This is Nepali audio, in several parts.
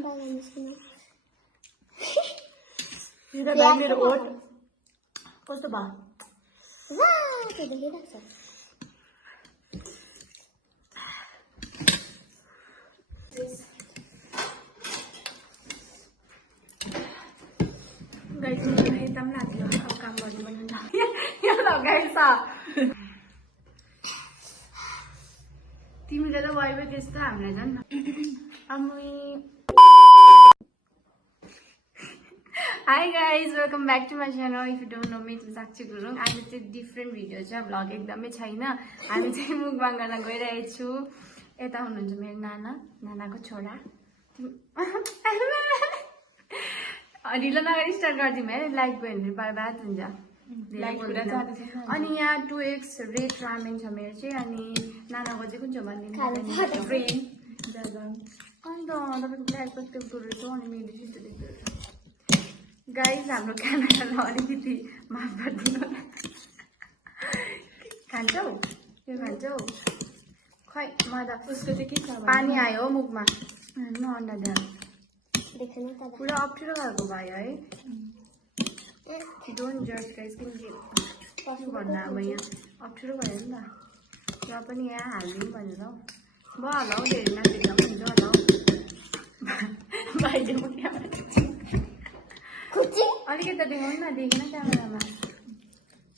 मेरो भाइ मेरो ओठ कस्तो भयो गाइस मेरो एकदम लाग्यो अब काम गर्नु पनि यो लगाइछ तिमीले त वाइबे त्यस्तो हामीलाई झन् Hi guys, welcome back to my channel. If you don't know me, it's Sakshi Gurung. आज चाहिँ डिफ्रेन्ट भिडियो छ भ्लग एकदमै छैन हामी चाहिँ मुकबाङ गर्न गइरहेको छु यता हुनुहुन्छ मेरो नानाको छोरा ढिलो नगरी स्टार्ट गरिदिउँ है लाइक भयो भने बर्बाद हुन्छ अनि यहाँ 2x रेड रामेन छ मेरो चाहिँ अनि नानाको चाहिँ कुन छ भनिदिनु अनि त तपाईँको ब्ल्याक त्यो रहेछ अनि मेरो त्यस्तो देख्दो गाइस हाम्रो क्यामेरालाई अलिकति माफ गरिदिनु खान्छौ त्यो खान्छौ खै म त उसको चाहिँ के छ पानी आयो मुखमा म अन्डा दा पुरा अप्ठ्यारो खालको भयो है डोन्ट जज गाइस किनकि भन्नु अब यहाँ अप्ठ्यारो भयो नि त र पनि यहाँ हालिदिउँ भनेर हौ भयो होला हौ धेरै नदेख्दा पनि हुन्छ होला हौ भाइले म अलिकति देखाउनु न देखेन क्यामेरामा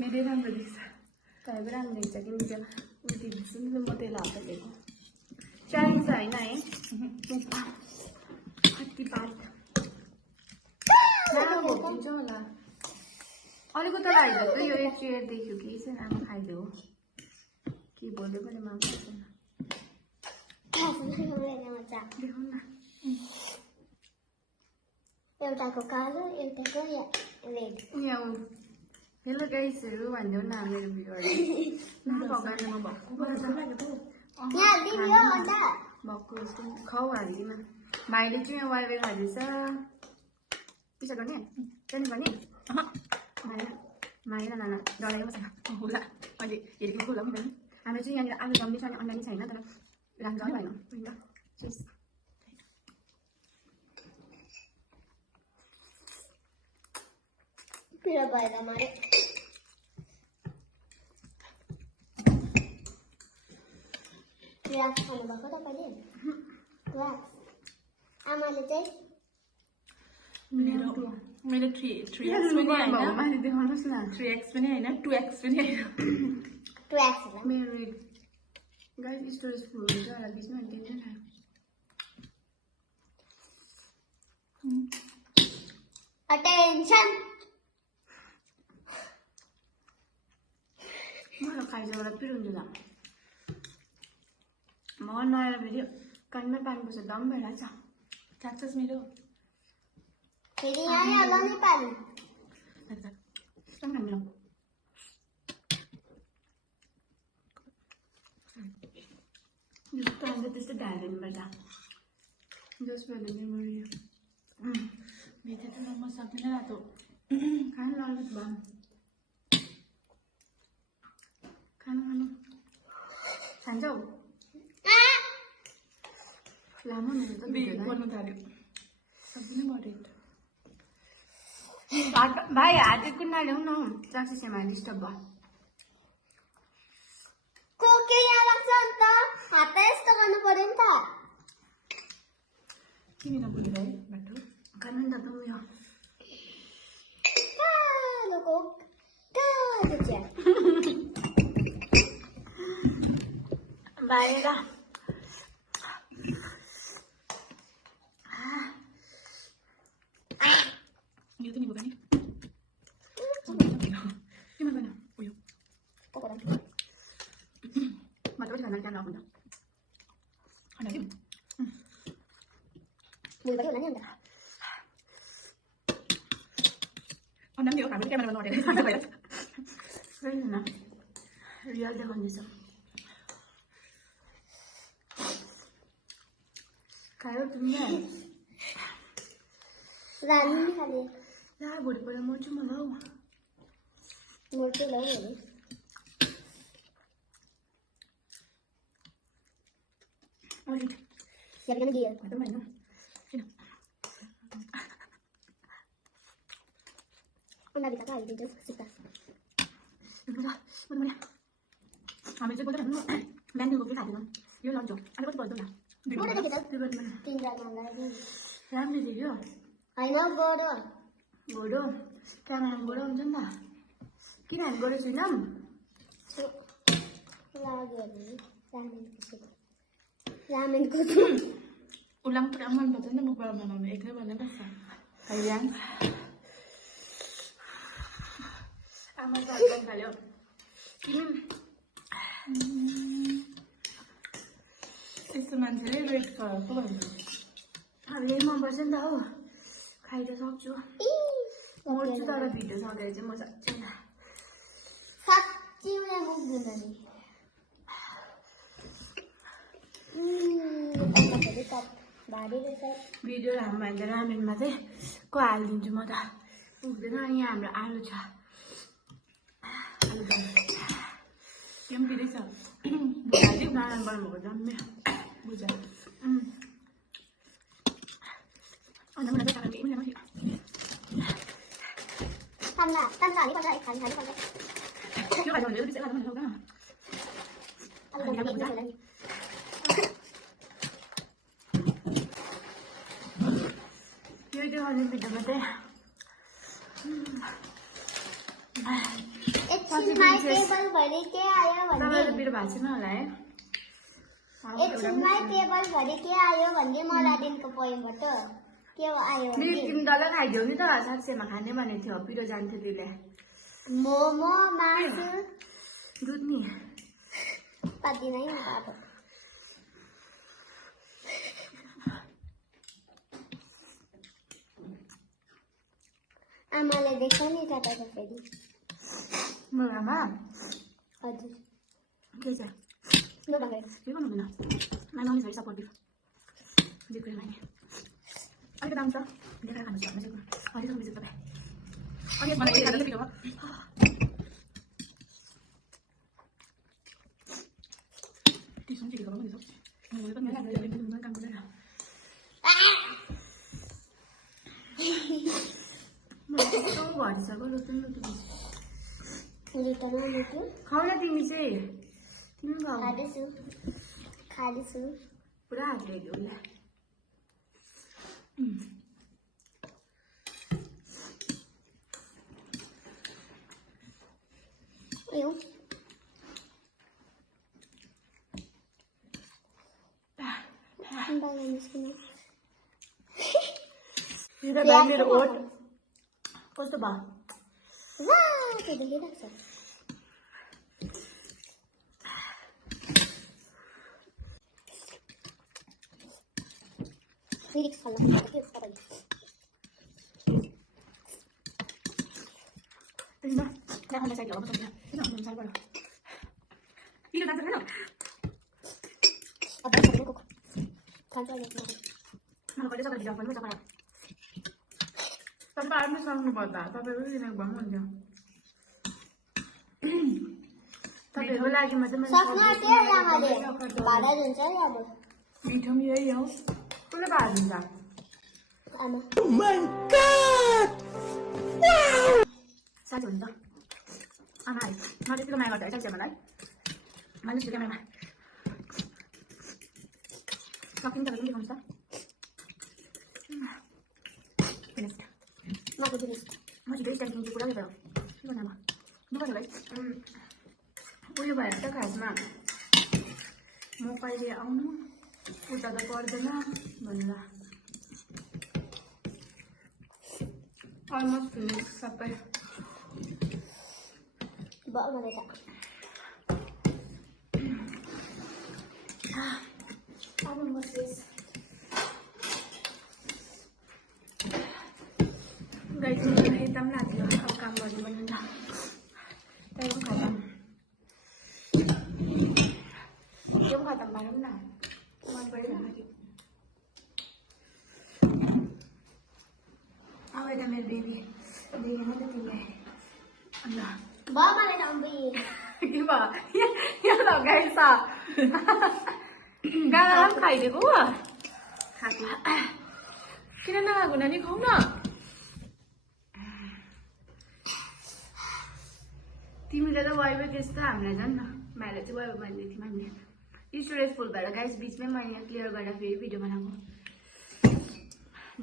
मेरै राम्रो देख्छ तपाईँ राम्रो देख्छ किनकि त्यो उति देख्छ नि म त्यसलाई हात दिएको चाहिन्छ होइन है कति बात हुन्छ होला अलिकति तल हालिदिएको यो एक चेयर देख्यो कि चाहिँ राम्रो खाइदियो के बोल्यो पनि माग देखाउनु न एउटाको कालो एउटाको रेड यहाँ हेलो गाइसहरू भनिदेऊ न मेरो भिडियोहरू भगवानमा भक्कु जस्तो खाऊ हालिदिमा भाइले चाहिँ यहाँ वाइवाई खाँदैछ पिसा गर्ने त्यहाँदेखि गर्ने मागेर नाना डराएको छ होला अहिले हेरेको होला पनि हाम्रो चाहिँ यहाँनिर आलु दम छ अनि अन्डा नि छैन तर राख्छ भएन फिर भएर हमारे ग्लास खानुभएको तपाईँले ग्लास आमाले चाहिँ मेरो 3x पनि होइन 3x पनि होइन 2x पनि होइन 2x मेरो गाइस स्टोरेज फुल हुन्छ होला बिचमा अनि त्यही नै अटेन्सन मलाई खाइसकेर पिर हुन्छ त म नआएर फेरि कानमा पानी पस्छ दम भइरहेछ चाख्छस् मेरो फेरि यहाँ होला नि पानी मेरो जस्तो अन्त त्यस्तो ढालिदिनु पर्छ जस भयो मेमोरी भेटेर म सक्दिनँ रातो खानु अलिकति भयो खानु खान्छौ लामो गर्नु थाल्यो सक्दिनँ गरेँ भाइ हातेको नल्याउ न चाक्सीमा डिस्टर्ब भयो कोके यहाँ लाग्छ अन्त हात यस्तो गर्नु पर्यो नि त किन नबोलेर है बाटो खानु नि त उयो कालोको कालो चिया बाहिर यो त नि बोका नि केमा गर्न उयो मात्र खाना खाना हुन्छ खाना दिउँ मुल पनि होला नि अन्त अन्त नि हो हाम्रो क्यामेरामा नअटेको छैन रियल देखाउँदैछ खायो तिमीले रानी नि खाले ला भोलिपल्ट मर्छु मलाई हौ मोर्छु ल हेर्नु अलिक यहाँ पनि दियो खतम होइन किन अन्डा भित्रको हालिदिन्छु सिक्का हामी चाहिँ बोल्दै भन्नु बिहानको के खाँदैनौँ यो लन्च हो अहिले कति पर्दैन राम्रो थियो होइन गोडो घोडो क्यामेरामा घोडो हुन्छ नि त किन हामी गएको छैनौँ रामेनको उसलाई पनि पुरा मनपर्छ नि त मुखबाट बनाउनु एक्लै बनाएर बस्छ होइन आमा पनि खाल्यो यस्तो मान्छेले रेड कलरको भन्नु अब यही मनपर्छ नि त हो खाइ त सक्छु मर्छु तर भिडियो सकेर चाहिँ म सक्छु साँच्ची मलाई मुख दिँदैन भिडियो राम्रो भयो भने त रामेनमा चाहिँ को हालिदिन्छु म त पुग्दैन यहाँ हाम्रो आलु छ आलु त्यो पनि पिँदैछ हालिदिउँ नारायण बनाउनुभएको जम्मे बुझ अन्त मलाई चाहिँ केही पनि त्यो खाँदा भने पिछा खाँदा भने यही त्यो अलिक भिडियोमा चाहिँ एकछिनमा टेबलभरि के आयो भने मेरो भएको छैन होला है एकछिनमा टेबलभरि के आयो भन्ने मलाई दिनको पोइमबाट के आयो तिमी डल्लै खाइदेऊ नि त साक्षीमा खाने भनेको थियो पिरो जान्थ्यो त्यसले मोमो मासु दुध नि पादिनै अब आमाले देख्छ नि तपाईँको फेरि मेरो आमा हजुर के छ ल भन्दै के गर्नु हुँदैन my mummy is very supportive जिक्रे माने अलिक दाम छ देखाएर खानु सक्छ अलिक कम तपाईँ अलिक बनाइ खानु पिरो टिसन चाहिँ गर्नु सक्छ मैले पनि काम गर्दैन खाऊ न तिमी चाहिँ तिमी खाऊ खाँदैछु पुरा हात ल्याइदियो उसलाई मेरो ओठ कस्तो भयो तपाईँ सक्नु पर्दा तपाईँ पनि किन भन्नु हुन्छ तपाईँहरूको लागि मात्रै मिठो पनि यही हो कसले भाडा दिन्छ साथी हुन्छ आमा है म त्यतिको माया गर्छ है साथी मलाई मैले क्यामेरामा सकिन्छ तपाईँ पनि देखाउनुहोस् त म छिटो स्ट्यान्ड किन्छु पुरा भयो के गर्नु अब दुःख छ भाइ उयो भएर त खासमा म कहिले आउनु उता त पर्दैन भनेर अलमोस्ट फिनिस सबै गाइस मलाई एकदम लाग्यो अब काम गर्नु पर्ने त त्यही पनि खतम त्यो पनि खतम भनौँ न मन पऱ्यो अब यता मेरो बेबी देखेन त तिमीलाई अन्त के भयो यहाँ लगाएछ गाला पनि खाइदिएको हो खाएको किन नखाएको नानी खाऊ न त वाइबे त्यस्तो हामीलाई झन् भाइलाई चाहिँ वाइबे भन्दै थियौँ हामीले स्टोरेज फुल भएर गाइस बिचमै मैले यहाँ क्लियर गरेर फेरि भिडियो बनाएको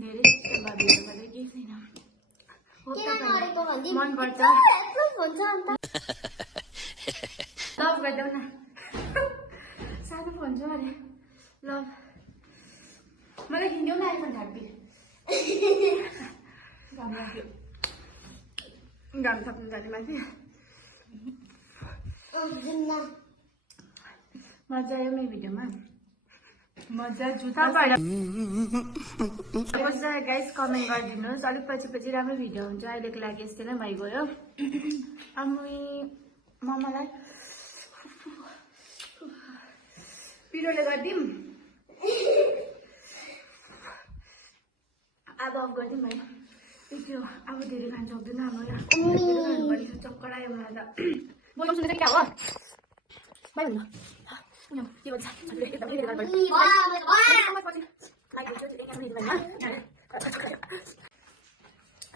धेरै भिडियो गरेर केही छैन मनपर्छ लभ गरिदेऊ न सानो फोन छ अरे लभ मलाई किनिदेऊ न आइफोन 30 घाम थप्नु जाने माथि मजा आयो मेरो भिडियोमा मजा जुत्ता मजा गाइस कमेन्ट गरिदिनुहोस् अलिक पछि राम्रो भिडियो हुन्छ अहिलेको लागि यस्तै नै भइगयो अनि मम्मालाई पिरोले गरिदिउँ अब अफ गरिदिउँ भाइ त्यो अब धेरै खान सक्दैन अब खानुपर्ने चक्कर आयो मलाई त बोलाउँछु चाहिँ क्या हो भाइ भन्नु के भन्छ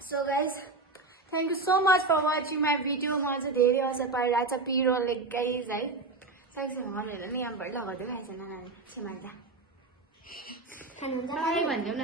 so guys thank you so much for watching my video मलाई चाहिँ धेरै असर परिरहेछ पिरोले गाइज है साइसँग भनेर नि यहाँबाट लगाउँदै खाएछ नानी सेमाइदा भनिदेऊ न